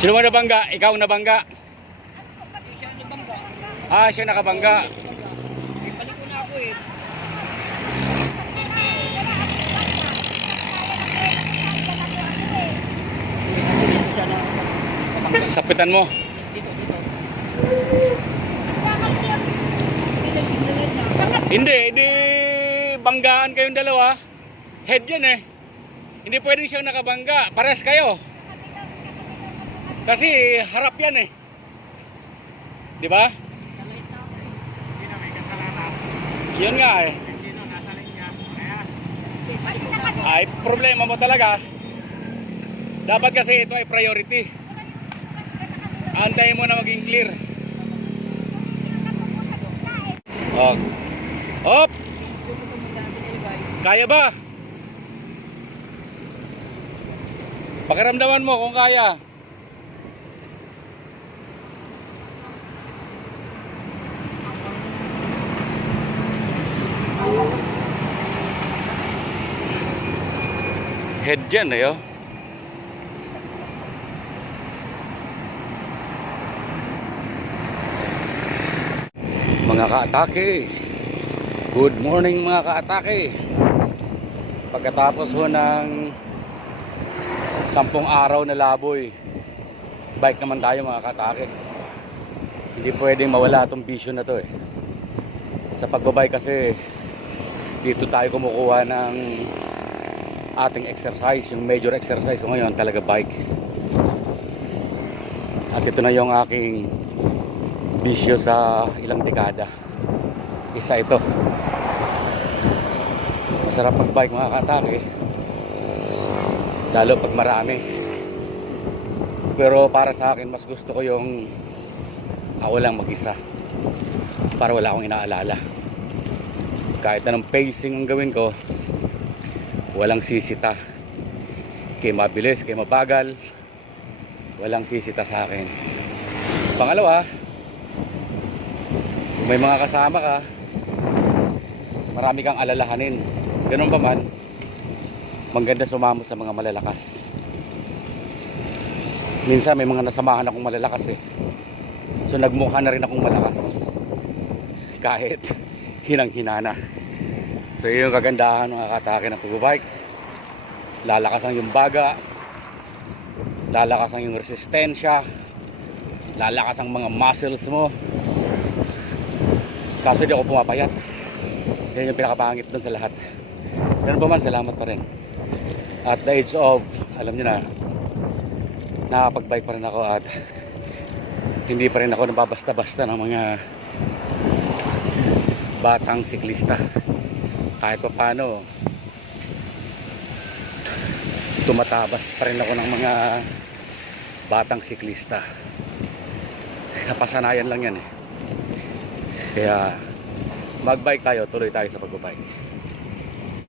Sino ba nabangga? Ikaw nabangga? Siya nabangga. Ah, siya nakabangga. May paliko na ako eh. Siya na nabangga. Sapitan mo. Dito. Hindi banggaan kayong dalawa. Head yan eh. Hindi pwedeng siyang nakabangga. Pares kayo. Kasi harap yan eh. Di ba? Yun nga eh. Ay, problema mo talaga. Dapat kasi ito ay priority. Antayin mo na maging clear. Oh. Hop! Kaya ba? Pakiramdaman mo kung kaya. Head dyan eh oh. Mga kaatake, good morning mga kaatake. Pagkatapos ho ng 10 araw na laboy, bike naman tayo mga kaatake. Hindi pwedeng mawala itong vision na to eh. Sa pagbabike kasi dito tayo kumukuha ng ating exercise. Yung major exercise ko ngayon talaga bike. At ito na yung aking bisyo sa ilang dekada. Isa ito. Masarap pag bike mga katake, lalo pag marami. Pero para sa akin mas gusto ko yung ako lang mag-isa, para wala akong inaalala. Kahit anong pacing ang gawin ko, walang sisita. Kaya mabilis, kaya mabagal, walang sisita sa akin. Pangalawa, kung may mga kasama ka, marami kang alalahanin. Ganun pa man, maganda sumama sa mga malalakas. Minsan may mga nasamahan akong malalakas eh. So nagmukha na rin akong malakas kahit hinang-hinana. So yun yung kagandahan mga katake ng pagbabike. Lalakasan yung baga, lalakasan yung resistensya, lalakas ang mga muscles mo. Kaso di ako pumapayat. Yan yung pinakapangit dun sa lahat. Ganun pa man, salamat pa rin. At the age of, alam nyo na, nakapag-bike pa rin ako at hindi pa rin ako nababasta-basta ng mga batang siklista. Kahit pa paano, tumatabas pa rin ako ng mga batang siklista. Pasanayan lang yan eh. Kaya mag-bike tayo, tuloy tayo sa pag-bike.